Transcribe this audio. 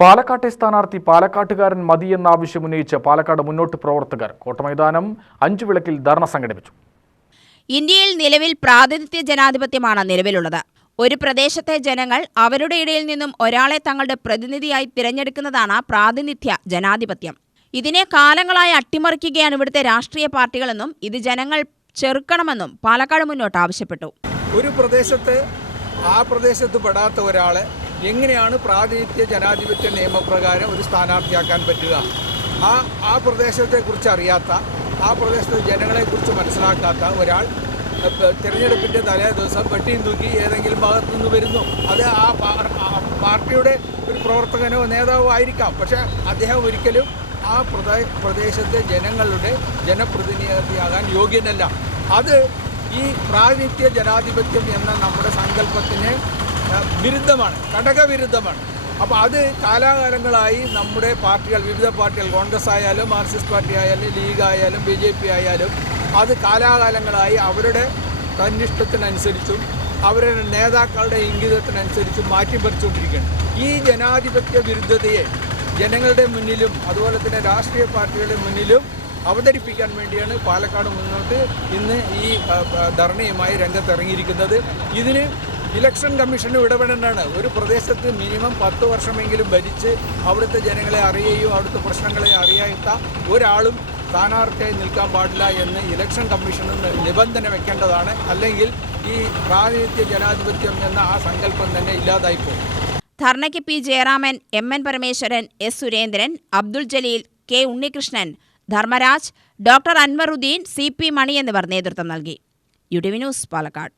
പാലക്കാട്ടെ സ്ഥാനാർത്ഥി പാലക്കാട്ടുകാരൻ മതിയെന്ന ആവശ്യമുന്നയിച്ച് പാലക്കാട് മുന്നോട്ട് പ്രവർത്തകർ കോട്ടമൈതാനം 5 വിളക്കിൽ ധർണ സംഘടിപ്പിച്ചു. ഇന്ത്യയിൽ നിലവിൽ പ്രാതിനിധ്യ ജനാധിപത്യമാണ് നിലവിലുള്ളത്. ഒരു പ്രദേശത്തെ ജനങ്ങൾ അവരുടെ ഇടയിൽ നിന്നും ഒരാളെ തങ്ങളുടെ പ്രതിനിധിയായി തിരഞ്ഞെടുക്കുന്നതാണ് പ്രാതിനിധ്യ ജനാധിപത്യം. ഇതിനെ കാലങ്ങളായി അട്ടിമറിക്കുകയാണ് ഇവിടുത്തെ രാഷ്ട്രീയ പാർട്ടികളെന്നും ഇത് ജനങ്ങൾ ചെറുക്കണമെന്നും പാലക്കാട് മുന്നോട്ട് ആവശ്യപ്പെട്ടു. ഒരു പ്രദേശത്ത് ആ പ്രദേശത്ത് പെടാത്ത ഒരാളെ എങ്ങനെയാണ് പ്രാതിനിധ്യ ജനാധിപത്യ നിയമപ്രകാരം ഒരു സ്ഥാനാർത്ഥിയാക്കാൻ പറ്റുക? ആ പ്രദേശത്തെക്കുറിച്ച് അറിയാത്ത, ആ പ്രദേശത്തെ ജനങ്ങളെക്കുറിച്ച് മനസ്സിലാക്കാത്ത ഒരാൾ തിരഞ്ഞെടുപ്പിൻ്റെ തലേ ദിവസം പെട്ടിയും തൂക്കി ഏതെങ്കിലും ഭാഗത്തു നിന്ന് വരുന്നു. അത് ആ പാർട്ടിയുടെ ഒരു പ്രവർത്തകനോ നേതാവോ ആയിരിക്കാം. പക്ഷേ അദ്ദേഹം ഒരിക്കലും ആ പ്രദേശത്തെ ജനങ്ങളുടെ ജനപ്രതിനിധിയാകാൻ യോഗ്യനല്ല. അത് ഈ പ്രാതിനിധ്യ ജനാധിപത്യം എന്ന നമ്മുടെ സങ്കല്പത്തിന് വിരുദ്ധമാണ്, ഘടകവിരുദ്ധമാണ്. അപ്പോൾ അത് കാലാകാലങ്ങളായി നമ്മുടെ പാർട്ടികൾ, വിവിധ പാർട്ടികൾ, കോൺഗ്രസ് ആയാലും മാർക്സിസ്റ്റ് പാർട്ടി ആയാലും ലീഗ് ആയാലും BJP ആയാലും അത് കാലാകാലങ്ങളായി അവരുടെ തന്നിഷ്ടത്തിനനുസരിച്ചും അവരുടെ നേതാക്കളുടെ ഇംഗിതത്തിനനുസരിച്ചും മാറ്റിപ്പറിച്ചുകൊണ്ടിരിക്കുകയാണ്. ഈ ജനാധിപത്യ വിരുദ്ധതയെ ജനങ്ങളുടെ മുന്നിലും അതുപോലെ തന്നെ രാഷ്ട്രീയ പാർട്ടികളുടെ മുന്നിലും അവതരിപ്പിക്കാൻ വേണ്ടിയാണ് പാലക്കാട് മുന്നോട്ട് ഇന്ന് ഈ ധർണയുമായി രംഗത്തിറങ്ങിയിരിക്കുന്നത്. ഇതിന് ഇലക്ഷൻ കമ്മീഷന് ഇടപെടേണ്ടതാണ്. ഒരു പ്രദേശത്ത് മിനിമം 10 വർഷമെങ്കിലും ഭരിച്ച് അവിടുത്തെ ജനങ്ങളെ അറിയുകയോ അവിടുത്തെ പ്രശ്നങ്ങളെ അറിയാത്ത ഒരാളും സ്ഥാനാർത്ഥിയായി നിൽക്കാൻ പാടില്ല എന്ന് ഇലക്ഷൻ കമ്മീഷന് നിബന്ധന വെക്കേണ്ടതാണ്. അല്ലെങ്കിൽ ഈ പ്രാതിനിധ്യ ജനാധിപത്യം എന്ന ആ സങ്കല്പം തന്നെ ഇല്ലാതായിപ്പോകും. ധർണയ്ക്ക് P. Jayaraman, MN Parameswaran, S. Surendran, Abdul Jaleel, K. Unnikrishnan, Dharmaraj, doctor Anwaruddin, CP Mani എന്നിവർ നേതൃത്വം നൽകി. UTV news, Palakkad.